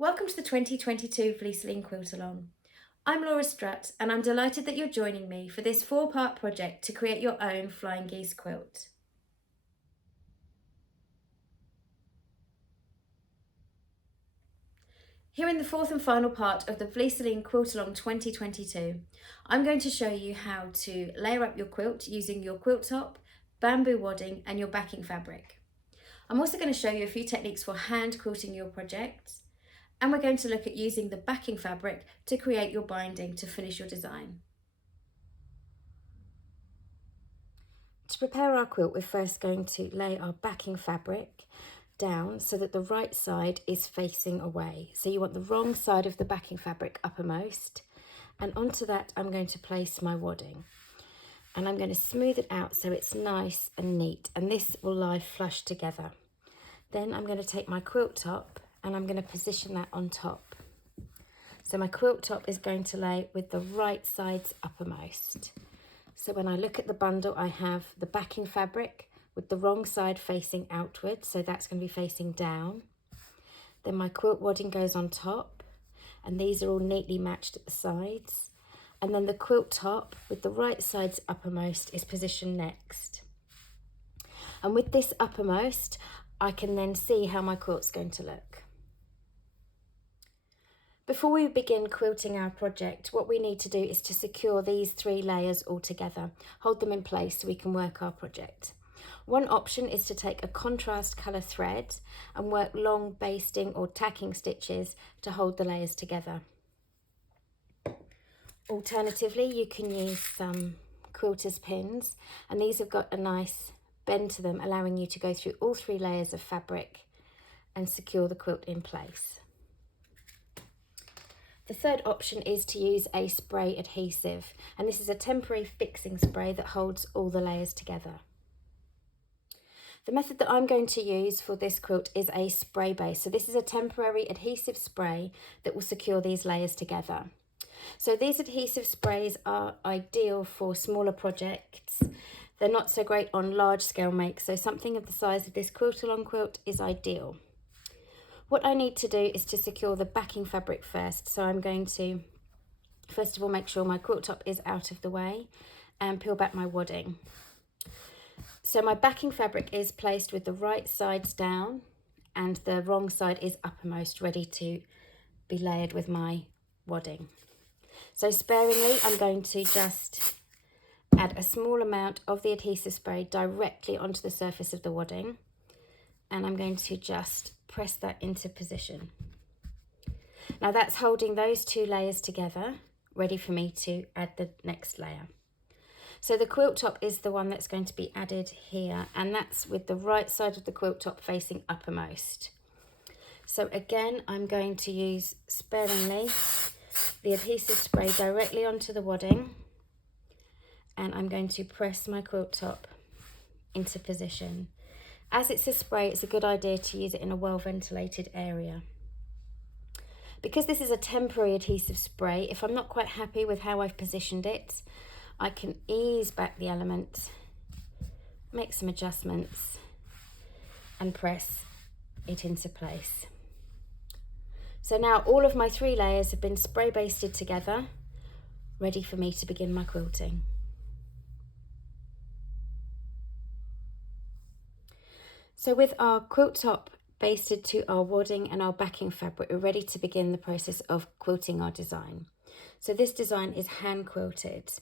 Welcome to the 2022 Flying Quilt-A-Long. I'm Laura Strutt and I'm delighted that you're joining me for this 4-part project to create your own Flying Geese quilt. Here in the 4th and final part of the Flying Quilt-A-Long 2022, I'm going to show you how to layer up your quilt using your quilt top, bamboo wadding and your backing fabric. I'm also going to show you a few techniques for hand quilting your project. And we're going to look at using the backing fabric to create your binding to finish your design. To prepare our quilt, we're first going to lay our backing fabric down so that the right side is facing away. So you want the wrong side of the backing fabric uppermost, and onto that I'm going to place my wadding. And I'm going to smooth it out so it's nice and neat, and this will lie flush together. Then I'm going to take my quilt top and I'm going to position that on top. So my quilt top is going to lay with the right sides uppermost. So when I look at the bundle, I have the backing fabric with the wrong side facing outwards, so that's going to be facing down. Then my quilt wadding goes on top, and these are all neatly matched at the sides. And then the quilt top with the right sides uppermost is positioned next. And with this uppermost, I can then see how my quilt's going to look. Before we begin quilting our project, what we need to do is to secure these 3 layers all together, hold them in place so we can work our project. One option is to take a contrast colour thread and work long basting or tacking stitches to hold the layers together. Alternatively, you can use some quilter's pins, and these have got a nice bend to them, allowing you to go through all 3 layers of fabric and secure the quilt in place. The third option is to use a spray adhesive, and this is a temporary fixing spray that holds all the layers together. The method that I'm going to use for this quilt is a spray base. So this is a temporary adhesive spray that will secure these layers together. So these adhesive sprays are ideal for smaller projects. They're not so great on large scale makes, so something of the size of this Quilt-A-Long quilt is ideal. What I need to do is to secure the backing fabric first. So I'm going to, first of all, make sure my quilt top is out of the way and peel back my wadding. So my backing fabric is placed with the right sides down and the wrong side is uppermost, ready to be layered with my wadding. So sparingly, I'm going to just add a small amount of the adhesive spray directly onto the surface of the wadding, and I'm going to just press that into position. Now that's holding those 2 layers together, ready for me to add the next layer. So the quilt top is the one that's going to be added here, and that's with the right side of the quilt top facing uppermost. So again, I'm going to use sparingly the adhesive spray directly onto the wadding, and I'm going to press my quilt top into position. As it's a spray, it's a good idea to use it in a well-ventilated area. Because this is a temporary adhesive spray, if I'm not quite happy with how I've positioned it, I can ease back the element, make some adjustments, and press it into place. So now all of my 3 layers have been spray basted together, ready for me to begin my quilting. So with our quilt top basted to our wadding and our backing fabric, we're ready to begin the process of quilting our design. So this design is hand quilted,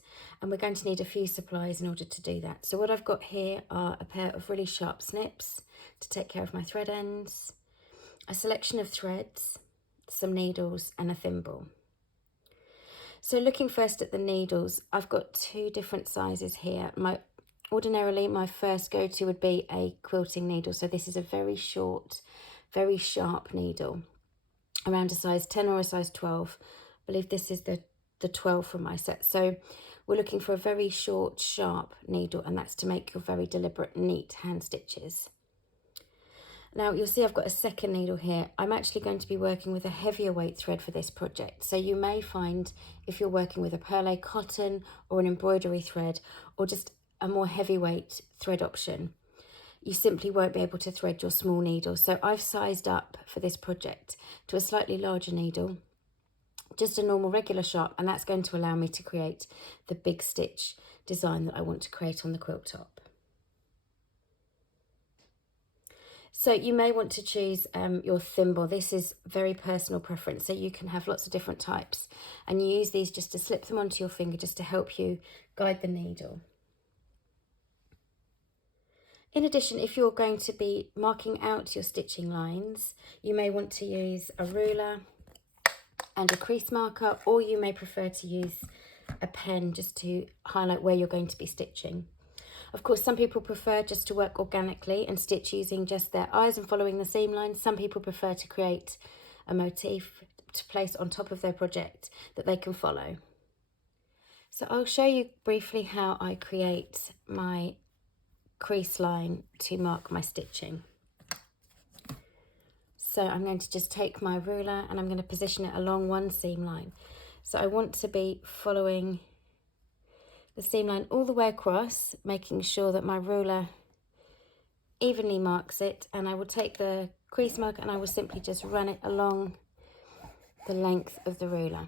and we're going to need a few supplies in order to do that. So what I've got here are a pair of really sharp snips to take care of my thread ends, a selection of threads, some needles and a thimble. So looking first at the needles, I've got 2 different sizes here. Ordinarily, my first go-to would be a quilting needle. So this is a very short, very sharp needle, around a size 10 or a size 12. I believe this is the 12 from my set. So we're looking for a very short, sharp needle, and that's to make your very deliberate, neat hand stitches. Now you'll see I've got a second needle here. I'm actually going to be working with a heavier weight thread for this project. So you may find if you're working with a perlé cotton or an embroidery thread, or just a more heavyweight thread option, you simply won't be able to thread your small needle. So I've sized up for this project to a slightly larger needle, just a normal regular sharp, and that's going to allow me to create the big stitch design that I want to create on the quilt top. So you may want to choose your thimble. This is very personal preference, so you can have lots of different types, and you use these just to slip them onto your finger just to help you guide the needle. In addition, if you're going to be marking out your stitching lines, you may want to use a ruler and a crease marker, or you may prefer to use a pen just to highlight where you're going to be stitching. Of course, some people prefer just to work organically and stitch using just their eyes and following the seam lines. Some people prefer to create a motif to place on top of their project that they can follow. So I'll show you briefly how I create my crease line to mark my stitching. So I'm going to just take my ruler and I'm going to position it along one seam line. So I want to be following the seam line all the way across, making sure that my ruler evenly marks it, and I will take the crease marker and I will simply just run it along the length of the ruler.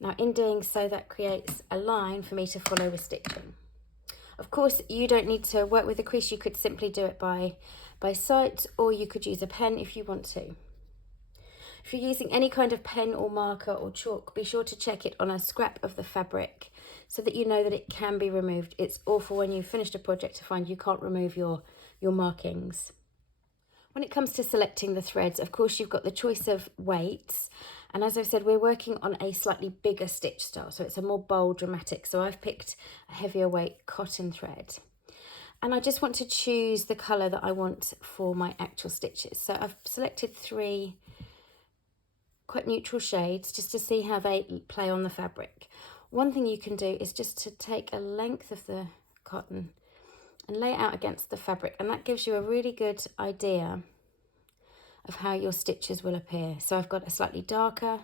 Now in doing so, that creates a line for me to follow with stitching. Of course, you don't need to work with a crease. You could simply do it by sight, or you could use a pen if you want to. If you're using any kind of pen or marker or chalk, be sure to check it on a scrap of the fabric so that you know that it can be removed. It's awful when you've finished a project to find you can't remove your markings. When it comes to selecting the threads, of course, you've got the choice of weights. And as I've said, we're working on a slightly bigger stitch style, so it's a more bold, dramatic. So I've picked a heavier weight cotton thread. And I just want to choose the colour that I want for my actual stitches. So I've selected 3 quite neutral shades just to see how they play on the fabric. One thing you can do is just to take a length of the cotton and lay it out against the fabric, and that gives you a really good idea of how your stitches will appear. So I've got a slightly darker,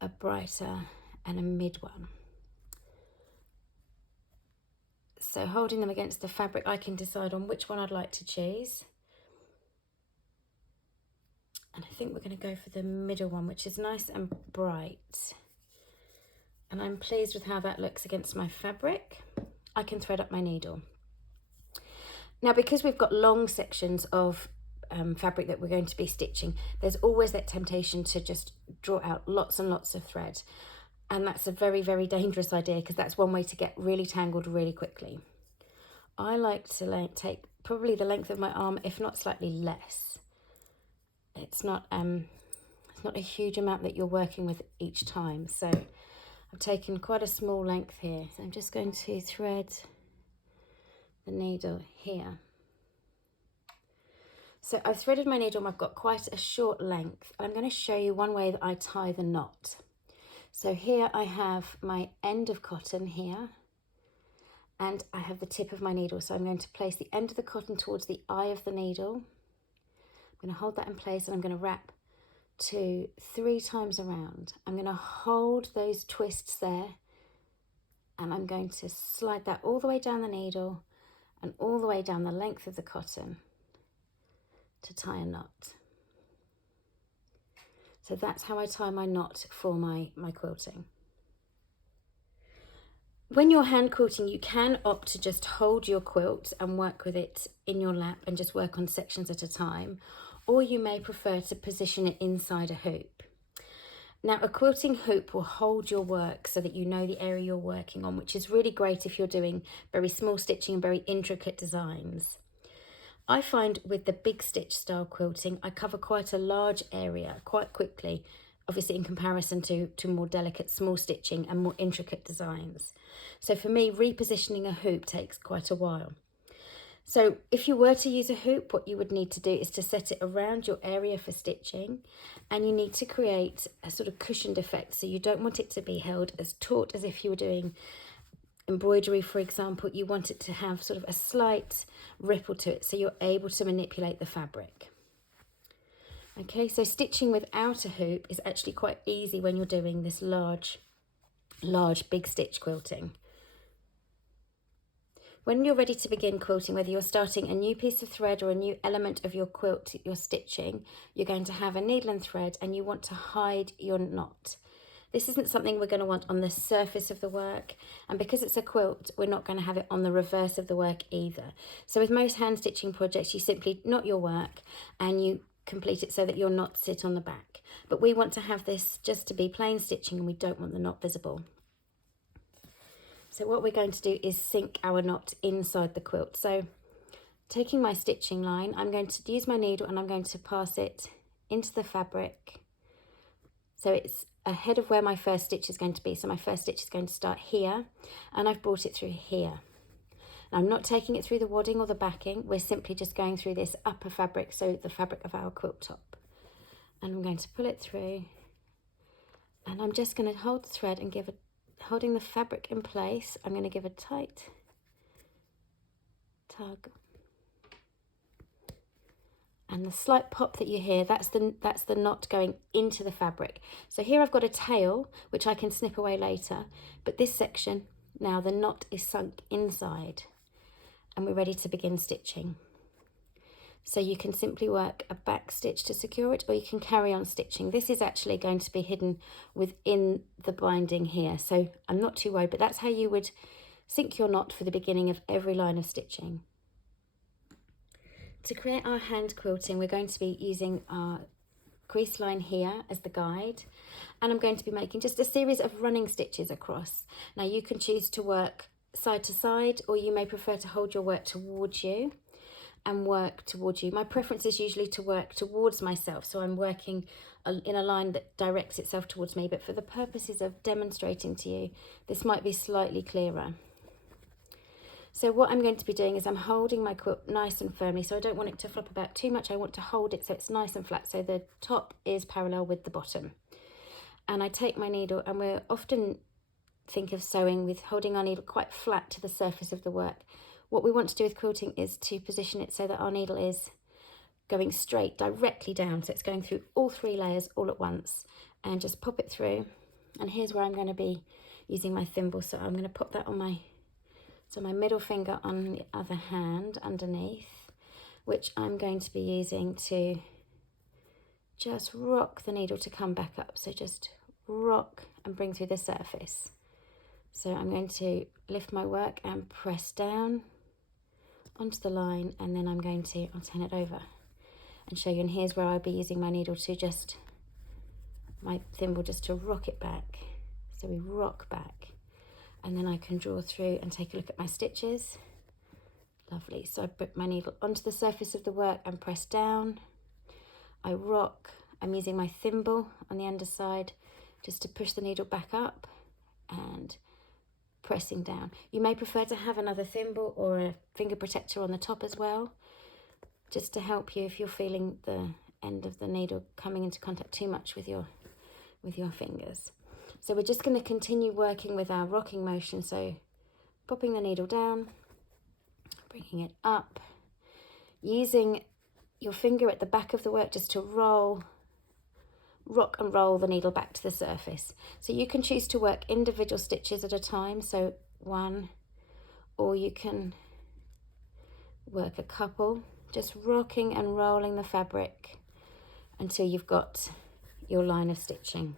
a brighter, and a mid one. So holding them against the fabric, I can decide on which one I'd like to choose. And I think we're going to go for the middle one, which is nice and bright. And I'm pleased with how that looks against my fabric. I can thread up my needle. Now, because we've got long sections of fabric that we're going to be stitching, there's always that temptation to just draw out lots and lots of thread. And that's a very, very dangerous idea, because that's one way to get really tangled really quickly. I like to take probably the length of my arm, if not slightly less. It's not a huge amount that you're working with each time. So I've taken quite a small length here. So I'm just going to thread the needle here. So I've threaded my needle and I've got quite a short length. I'm going to show you one way that I tie the knot. So here I have my end of cotton here, and I have the tip of my needle. So I'm going to place the end of the cotton towards the eye of the needle. I'm going to hold that in place, and I'm going to wrap 2, 3 times around. I'm going to hold those twists there, and I'm going to slide that all the way down the needle and all the way down the length of the cotton to tie a knot. So that's how I tie my knot for my quilting. When you're hand quilting, you can opt to just hold your quilt and work with it in your lap and just work on sections at a time, or you may prefer to position it inside a hoop. Now, a quilting hoop will hold your work so that you know the area you're working on, which is really great if you're doing very small stitching and very intricate designs. I find with the big stitch style quilting, I cover quite a large area quite quickly, obviously in comparison to more delicate small stitching and more intricate designs. So for me, repositioning a hoop takes quite a while. So if you were to use a hoop, what you would need to do is to set it around your area for stitching, and you need to create a sort of cushioned effect. So you don't want it to be held as taut as if you were doing embroidery, for example. You want it to have sort of a slight ripple to it so you're able to manipulate the fabric. Okay, so stitching without a hoop is actually quite easy when you're doing this large big stitch quilting. When you're ready to begin quilting, whether you're starting a new piece of thread or a new element of your quilt that you're stitching, you're going to have a needle and thread and you want to hide your knot. This isn't something we're going to want on the surface of the work, and because it's a quilt, we're not going to have it on the reverse of the work either. So with most hand stitching projects, you simply knot your work and you complete it so that your knots sit on the back. But we want to have this just to be plain stitching and we don't want the knot visible. So what we're going to do is sink our knot inside the quilt. So taking my stitching line, I'm going to use my needle and I'm going to pass it into the fabric. So it's ahead of where my first stitch is going to be. So my first stitch is going to start here and I've brought it through here. Now I'm not taking it through the wadding or the backing. We're simply just going through this upper fabric, so the fabric of our quilt top. And I'm going to pull it through and I'm just going to hold the thread and holding the fabric in place, I'm going to give a tight tug. And the slight pop that you hear, that's the knot going into the fabric. So here I've got a tail, which I can snip away later, but this section, now the knot is sunk inside and we're ready to begin stitching. So you can simply work a back stitch to secure it, or you can carry on stitching. This is actually going to be hidden within the binding here, so I'm not too worried, but that's how you would sink your knot for the beginning of every line of stitching. To create our hand quilting, we're going to be using our crease line here as the guide, and I'm going to be making just a series of running stitches across. Now you can choose to work side to side, or you may prefer to hold your work towards you and work towards you. My preference is usually to work towards myself, so I'm working in a line that directs itself towards me, but for the purposes of demonstrating to you, this might be slightly clearer. So what I'm going to be doing is I'm holding my quilt nice and firmly, so I don't want it to flop about too much. I want to hold it so it's nice and flat, so the top is parallel with the bottom. And I take my needle, and we often think of sewing with holding our needle quite flat to the surface of the work. What we want to do with quilting is to position it so that our needle is going straight directly down, so it's going through all 3 layers all at once, and just pop it through. And here's where I'm going to be using my thimble, so I'm going to pop that on my middle finger on the other hand underneath, which I'm going to be using to just rock the needle to come back up. So just rock and bring through the surface. So I'm going to lift my work and press down onto the line, and then I'll turn it over and show you. And here's where I'll be using my needle to my thimble just to rock it back. So we rock back, and then I can draw through and take a look at my stitches. Lovely. So I put my needle onto the surface of the work and press down. I rock. I'm using my thimble on the underside just to push the needle back up and pressing down. You may prefer to have another thimble or a finger protector on the top as well, just to help you if you're feeling the end of the needle coming into contact too much with your fingers. So we're just going to continue working with our rocking motion, so popping the needle down, bringing it up, using your finger at the back of the work just to rock and roll the needle back to the surface. So you can choose to work individual stitches at a time, so 1, or you can work a couple, just rocking and rolling the fabric until you've got your line of stitching.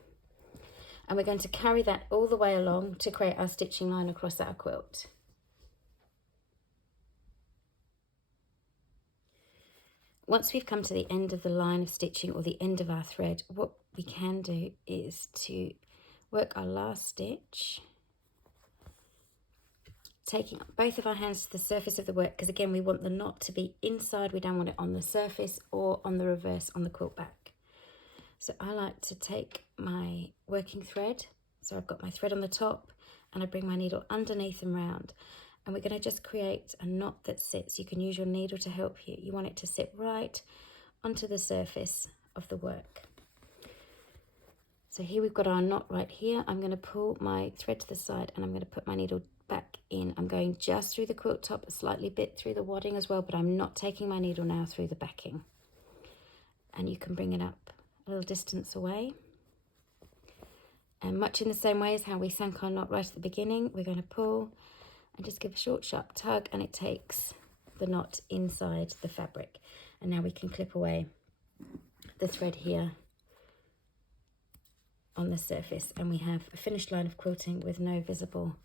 And we're going to carry that all the way along to create our stitching line across our quilt. Once we've come to the end of the line of stitching or the end of our thread, what we can do is to work our last stitch, taking both of our hands to the surface of the work, because again we want the knot to be inside, we don't want it on the surface or on the reverse on the quilt back. So I like to take my working thread, so I've got my thread on the top and I bring my needle underneath and round, and we're going to just create a knot that sits. You can use your needle to help you. You want it to sit right onto the surface of the work. So here we've got our knot right here. I'm going to pull my thread to the side and I'm going to put my needle back in. I'm going just through the quilt top, a slightly bit through the wadding as well, but I'm not taking my needle now through the backing. And you can bring it up a little distance away. And much in the same way as how we sank our knot right at the beginning, we're going to pull and just give a short sharp tug, and it takes the knot inside the fabric. And now we can clip away the thread here on the surface, and we have a finished line of quilting with no visible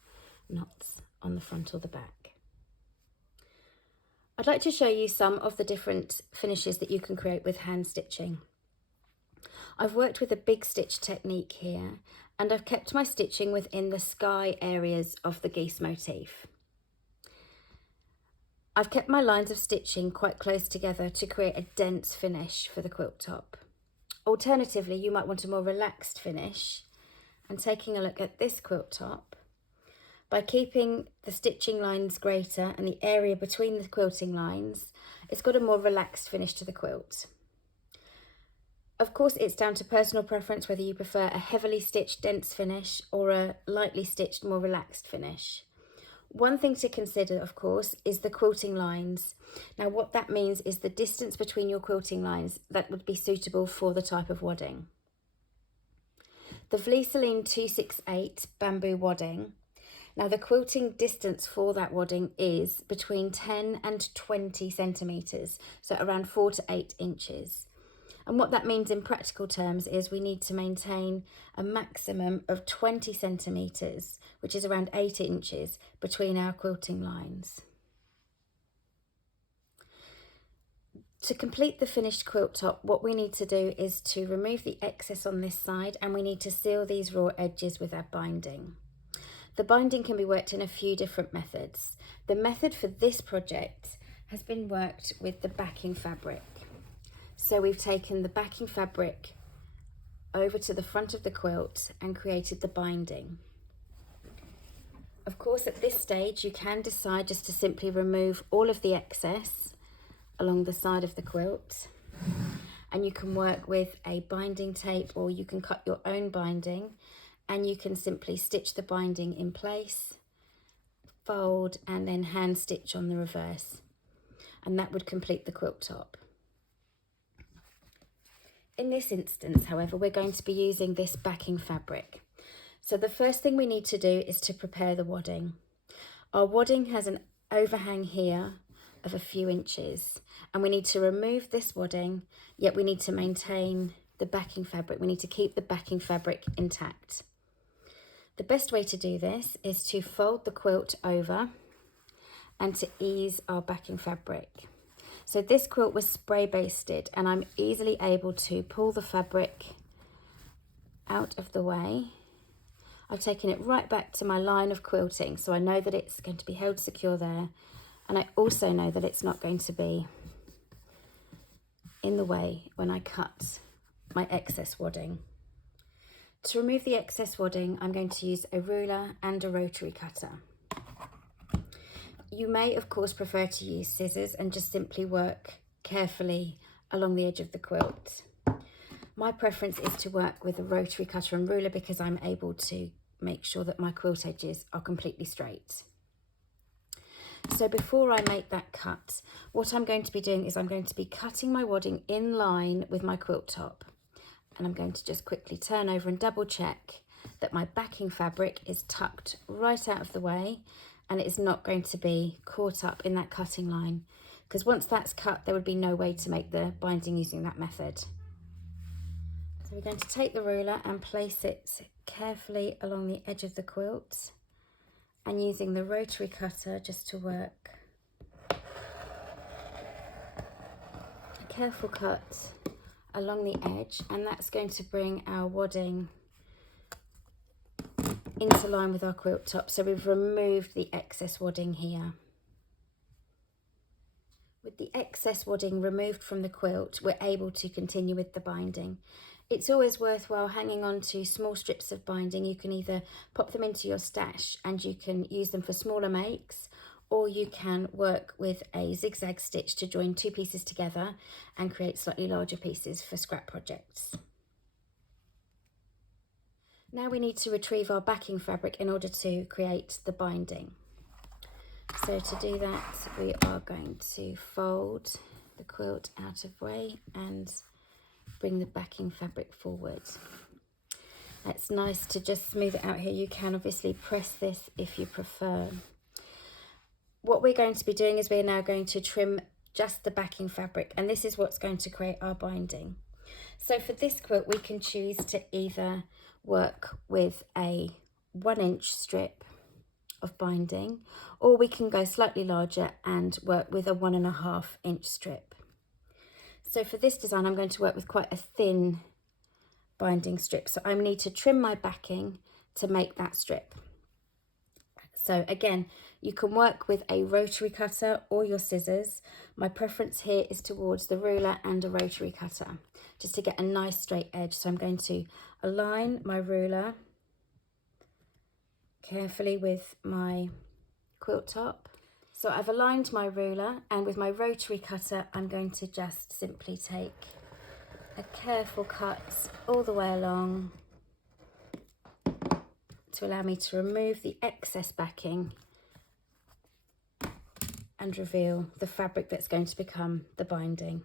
knots on the front or the back. I'd like to show you some of the different finishes that you can create with hand stitching. I've worked with a big stitch technique here, and I've kept my stitching within the sky areas of the geese motif. I've kept my lines of stitching quite close together to create a dense finish for the quilt top. Alternatively, you might want a more relaxed finish, and taking a look at this quilt top, by keeping the stitching lines greater and the area between the quilting lines, it's got a more relaxed finish to the quilt. Of course, it's down to personal preference whether you prefer a heavily stitched dense finish or a lightly stitched more relaxed finish. One thing to consider, of course, is the quilting lines. Now, what that means is the distance between your quilting lines that would be suitable for the type of wadding. The Vliseline 268 bamboo wadding. Now, the quilting distance for that wadding is between 10 and 20 centimetres, so around 4 to 8 inches. And what that means in practical terms is we need to maintain a maximum of 20 centimetres, which is around 8 inches, between our quilting lines. To complete the finished quilt top, what we need to do is to remove the excess on this side, and we need to seal these raw edges with our binding. The binding can be worked in a few different methods. The method for this project has been worked with the backing fabric. So we've taken the backing fabric over to the front of the quilt and created the binding. Of course, at this stage, you can decide just to simply remove all of the excess along the side of the quilt, and you can work with a binding tape, or you can cut your own binding, and you can simply stitch the binding in place, fold, and then hand stitch on the reverse, and that would complete the quilt top. In this instance, however, we're going to be using this backing fabric. So the first thing we need to do is to prepare the wadding. Our wadding has an overhang here of a few inches, and we need to remove this wadding, yet we need to maintain the backing fabric. We need to keep the backing fabric intact. The best way to do this is to fold the quilt over and to ease our backing fabric. So this quilt was spray basted, and I'm easily able to pull the fabric out of the way. I've taken it right back to my line of quilting, so I know that it's going to be held secure there, and I also know that it's not going to be in the way when I cut my excess wadding. To remove the excess wadding, I'm going to use a ruler and a rotary cutter. You may, of course, prefer to use scissors and just simply work carefully along the edge of the quilt. My preference is to work with a rotary cutter and ruler because I'm able to make sure that my quilt edges are completely straight. So before I make that cut, what I'm going to be doing is I'm going to be cutting my wadding in line with my quilt top. And I'm going to just quickly turn over and double check that my backing fabric is tucked right out of the way, and it is not going to be caught up in that cutting line, because once that's cut, there would be no way to make the binding using that method. So we're going to take the ruler and place it carefully along the edge of the quilt, and using the rotary cutter just to work a careful cut along the edge, and that's going to bring our wadding into line with our quilt top. So we've removed the excess wadding here. With the excess wadding removed from the quilt, we're able to continue with the binding. It's always worthwhile hanging on to small strips of binding. You can either pop them into your stash and you can use them for smaller makes, or you can work with a zigzag stitch to join two pieces together and create slightly larger pieces for scrap projects. Now we need to retrieve our backing fabric in order to create the binding. So to do that, we are going to fold the quilt out of way and bring the backing fabric forward. It's nice to just smooth it out here. You can obviously press this if you prefer. what we're going to be doing is we're now going to trim just the backing fabric, and this is what's going to create our binding. So for this quilt, we can choose to either work with a 1-inch strip of binding, or we can go slightly larger and work with a 1.5-inch strip. So for this design, I'm going to work with quite a thin binding strip, so I need to trim my backing to make that strip. So again, you can work with a rotary cutter or your scissors. My preference here is towards the ruler and a rotary cutter, just to get a nice straight edge. So I'm going to align my ruler carefully with my quilt top. So I've aligned my ruler, and with my rotary cutter, I'm going to just simply take a careful cut all the way along to allow me to remove the excess backing and reveal the fabric that's going to become the binding.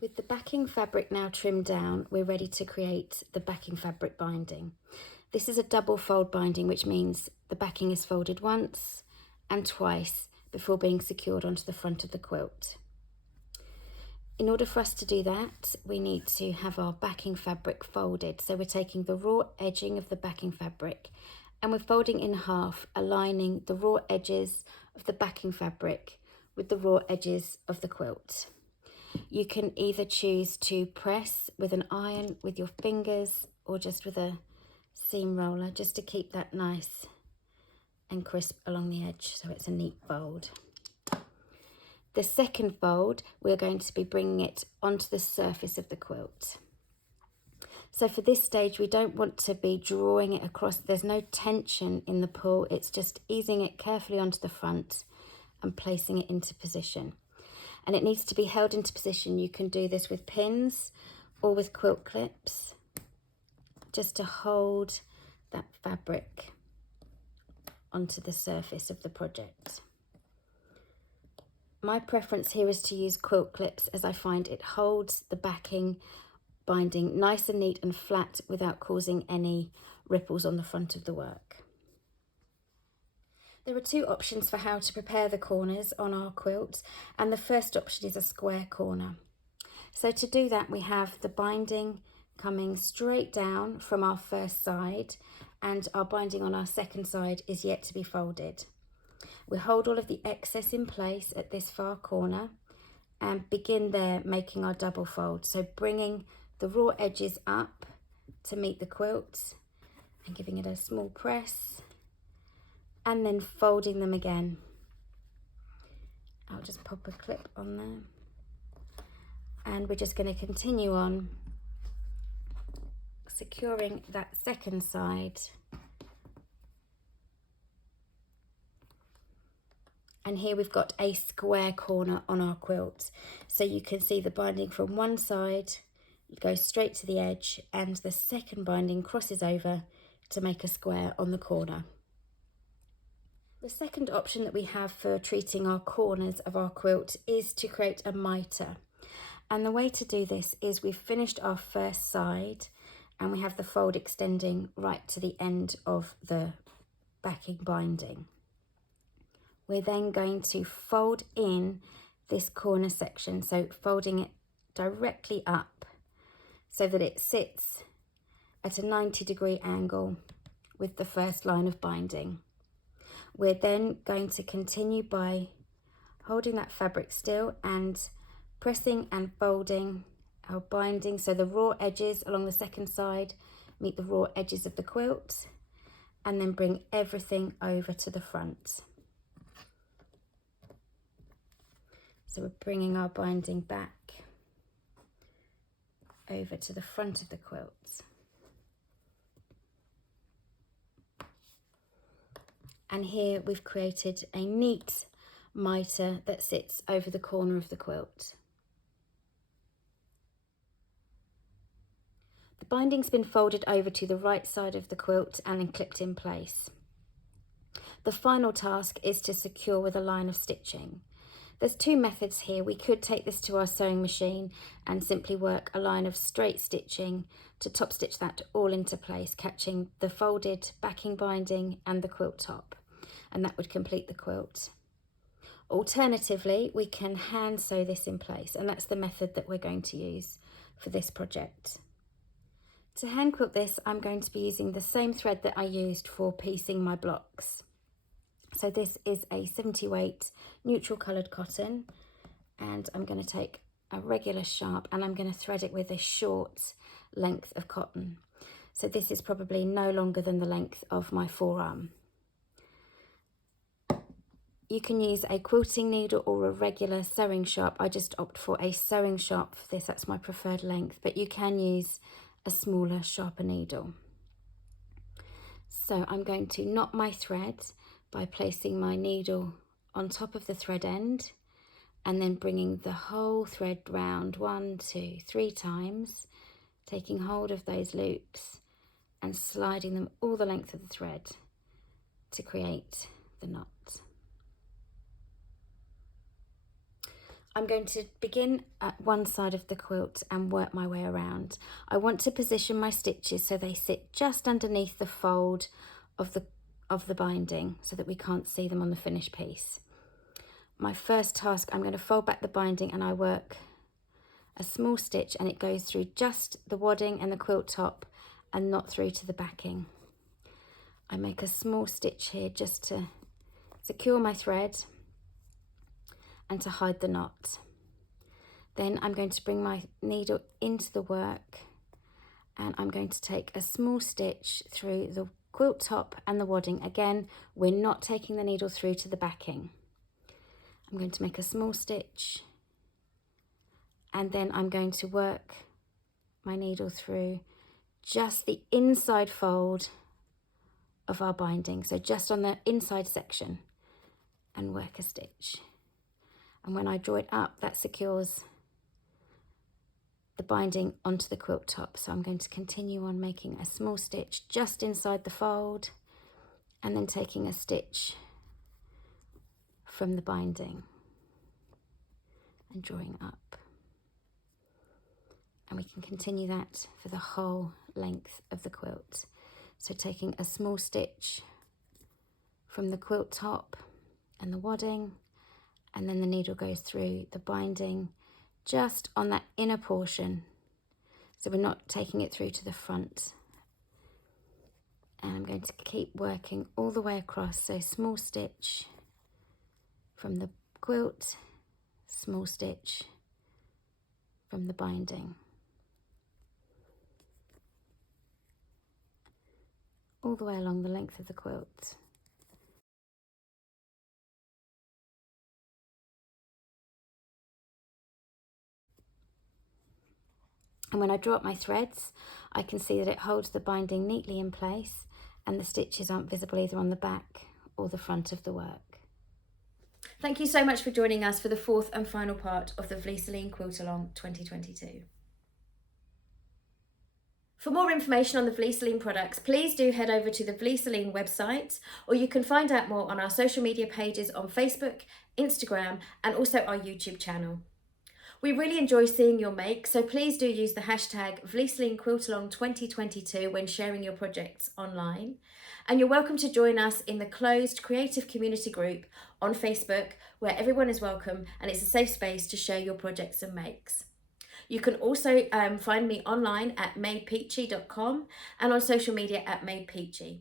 With the backing fabric now trimmed down, we're ready to create the backing fabric binding. This is a double fold binding, which means the backing is folded once and twice before being secured onto the front of the quilt. In order for us to do that, we need to have our backing fabric folded. So we're taking the raw edging of the backing fabric and we're folding in half, aligning the raw edges of the backing fabric with the raw edges of the quilt. You can either choose to press with an iron with your fingers or just with a seam roller, just to keep that nice and crisp along the edge so it's a neat fold. The second fold, we're going to be bringing it onto the surface of the quilt. So for this stage, we don't want to be drawing it across. There's no tension in the pull. It's just easing it carefully onto the front and placing it into position. And it needs to be held into position. You can do this with pins or with quilt clips, just to hold that fabric onto the surface of the project. My preference here is to use quilt clips, as I find it holds the backing binding nice and neat and flat without causing any ripples on the front of the work. There are two options for how to prepare the corners on our quilt, and the first option is a square corner. So to do that, we have the binding coming straight down from our first side, and our binding on our second side is yet to be folded. We hold all of the excess in place at this far corner and begin there making our double fold. So bringing the raw edges up to meet the quilt and giving it a small press and then folding them again. I'll just pop a clip on there. And we're just going to continue on securing that second side. And here we've got a square corner on our quilt. So you can see the binding from one side, it goes straight to the edge, and the second binding crosses over to make a square on the corner. The second option that we have for treating our corners of our quilt is to create a mitre. And the way to do this is we've finished our first side and we have the fold extending right to the end of the backing binding. We're then going to fold in this corner section, so folding it directly up so that it sits at a 90-degree angle with the first line of binding. We're then going to continue by holding that fabric still and pressing and folding our binding so the raw edges along the second side meet the raw edges of the quilt, and then bring everything over to the front. So we're bringing our binding back over to the front of the quilt. And here we've created a neat mitre that sits over the corner of the quilt. The binding's been folded over to the right side of the quilt and then clipped in place. The final task is to secure with a line of stitching. There's two methods here. We could take this to our sewing machine and simply work a line of straight stitching to top stitch that all into place, catching the folded backing binding and the quilt top. and that would complete the quilt. Alternatively, we can hand sew this in place, and that's the method that we're going to use for this project. To hand quilt this, I'm going to be using the same thread that I used for piecing my blocks. So this is a 70 weight neutral coloured cotton, and I'm going to take a regular sharp and I'm going to thread it with a short length of cotton. So this is probably no longer than the length of my forearm. You can use a quilting needle or a regular sewing sharp. I just opt for a sewing sharp for this, that's my preferred length, but you can use a smaller, sharper needle. So I'm going to knot my thread by placing my needle on top of the thread end and then bringing the whole thread round 1, 2, 3 times, taking hold of those loops and sliding them all the length of the thread to create the knot. I'm going to begin at one side of the quilt and work my way around. I want to position my stitches so they sit just underneath the fold of the binding so that we can't see them on the finished piece. My first task, I'm going to fold back the binding and I work a small stitch and it goes through just the wadding and the quilt top and not through to the backing. I make a small stitch here just to secure my thread and to hide the knot. Then I'm going to bring my needle into the work and I'm going to take a small stitch through the quilt top and the wadding. Again, we're not taking the needle through to the backing. I'm going to make a small stitch and then I'm going to work my needle through just the inside fold of our binding, so just on the inside section, and work a stitch. And when I draw it up, that secures the binding onto the quilt top. So I'm going to continue on making a small stitch just inside the fold and then taking a stitch from the binding and drawing up. And we can continue that for the whole length of the quilt. So taking a small stitch from the quilt top and the wadding, and then the needle goes through the binding just on that inner portion. So we're not taking it through to the front. And I'm going to keep working all the way across. So small stitch from the quilt, small stitch from the binding. All the way along the length of the quilt. And when I draw up my threads, I can see that it holds the binding neatly in place and the stitches aren't visible either on the back or the front of the work. Thank you so much for joining us for the fourth and final part of the Flying Geese Quilt-A-Long 2022. For more information on the Flying products, please do head over to the Flying website, or you can find out more on our social media pages on Facebook, Instagram, and also our YouTube channel. We really enjoy seeing your make, so please do use the hashtag Flying Quilt-A-Long 2022 when sharing your projects online. And you're welcome to join us in the closed creative community group on Facebook, where everyone is welcome and it's a safe space to share your projects and makes. You can also find me online at madepeachy.com and on social media at madepeachy.